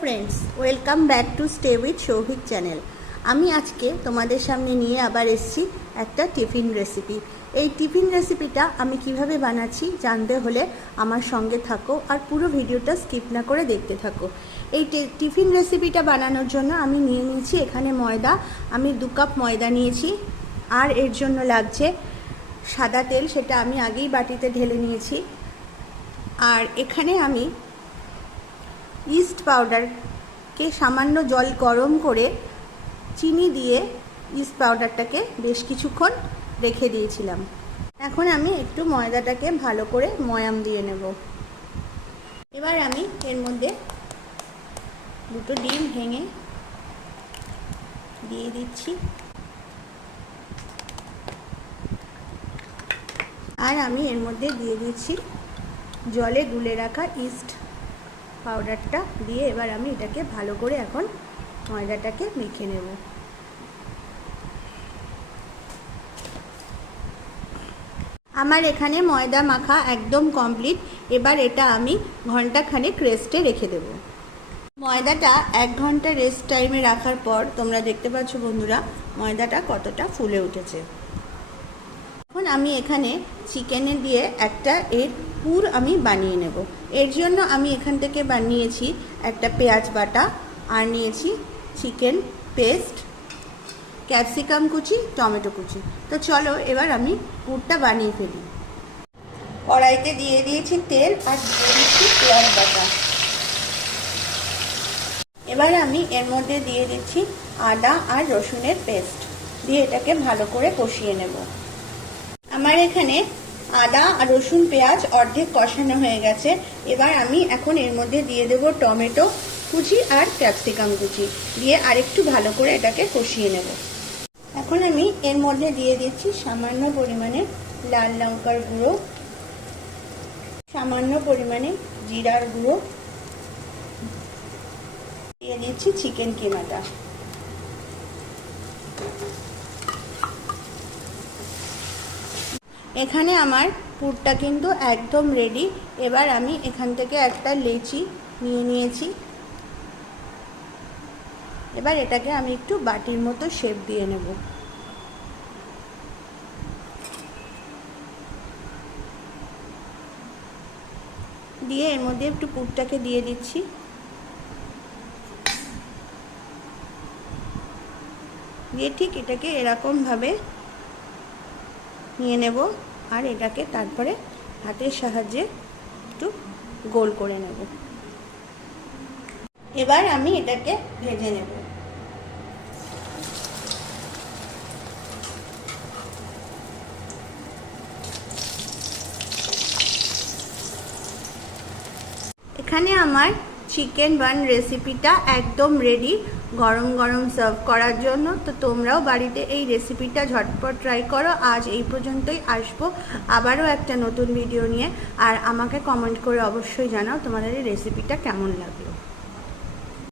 Friends welcome back to stay with Souvik channel আমি আজকে তোমাদের সামনে নিয়ে আবার এসেছি একটা টিফিন রেসিপি এই টিফিন রেসিপিটা আমি কীভাবে বানাচ্ছি জানতে হলে আমার সঙ্গে থাকো আর পুরো ভিডিওটা স্কিপ না করে দেখতে থাকো। এই টিফিন রেসিপিটা বানানোর জন্য আমি নিয়ে নিয়েছি এখানে ময়দা। আমি দু কাপ ময়দা নিয়েছি, আর এর জন্য লাগছে সাদা তেল, সেটা আমি আগেই বাটিতে ঢেলে নিয়েছি। আর এখানে আমি ইস্ট পাউডারকে সামান্য জল গরম করে চিনি দিয়ে ইস্ট পাউডারটাকে বেশ কিছুক্ষণ রেখে দিয়েছিলাম। এখন আমি একটু ময়দাটাকে ভালো করে ময়াম দিয়ে নেব। এবার আমি এর মধ্যে দুটো ডিম ভেঙে দিয়ে দিচ্ছি। আর আমি এর মধ্যে দিয়ে দিচ্ছি জলে গুলে রাখা ইস্ট পাউডারটা দিয়ে এবার আমি এটাকে ভালো করে এখন ময়দাটাকে মেখে নেব। আমার এখানে ময়দা মাখা একদম কমপ্লিট এবার এটা আমি ঘন্টাখানেক রেস্টে রেখে দেব। ময়দাটা এক ঘণ্টা রেস্ট টাইমে রাখার পর তোমরা দেখতে পাচ্ছ বন্ধুরা, ময়দাটা কতটা ফুলে উঠেছে। এখন আমি এখানে চিকেনে দিয়ে একটা এর পুর আমি বানিয়ে নেব। এর জন্য আমি এখান থেকে বানিয়েছি একটা পেঁয়াজ বাটা আর নিয়েছি চিকেন পেস্ট, ক্যাপসিকাম কুচি, টমেটো কুচি। তো চলো এবার আমি পুরটা বানিয়ে ফেলি। কড়াইতে দিয়ে দিয়েছি তেল আর দিয়ে দিচ্ছি পেঁয়াজ বাটা। এবার আমি এর মধ্যে দিয়ে দিচ্ছি আদা আর রসুনের পেস্ট, দিয়ে এটাকে ভালো করে কষিয়ে নেব। আমার এখানে আদা আর রসুন পেঁয়াজ অর্ধেক কষানো হয়ে গেছে। এবার আমি এখন এর মধ্যে দিয়ে দেব টমেটো কুচি আর ক্যাপসিকাম কুচি। দিয়ে আরেকটু ভালো করে এটাকে কষিয়ে নেব। এখন আমি এর মধ্যে দিয়ে দিচ্ছি সামান্য পরিমাণে লাল লঙ্কার গুঁড়ো, সামান্য পরিমাণে জিরার গুঁড়ো, দিয়ে দিচ্ছি চিকেন কিমাটা। এখানে আমার পুরটা কিন্তু একদম রেডি এবার আমি এখান থেকে একটা লেচি নিয়ে নিয়েছি। এবার এটাকে আমি একটু বাটির মতো শেপ দিয়ে নেব। দিয়ে এর মধ্যে একটু পুরটাকে দিয়ে দিচ্ছি। দিয়ে ঠিক এটাকে এরকমভাবে নিয়ে নেব আর এটাকে তারপরে হাতের সাহায্যে একটু গোল করে নেব। এবার আমি এটাকে ভেজে নেব। এখানে আমার চিকেন বান রেসিপিটা একদম রেডি গরম গরম সার্ভ করার জন্য। তো তোমরাও বাড়িতে এই রেসিপিটা ঝটপট ট্রাই করো। আজ এই পর্যন্তই আসব। আবারও একটা নতুন ভিডিও নিয়ে। আর আমাকে কমেন্ট করে অবশ্যই জানাও তোমাদের এই রেসিপিটা কেমন লাগে।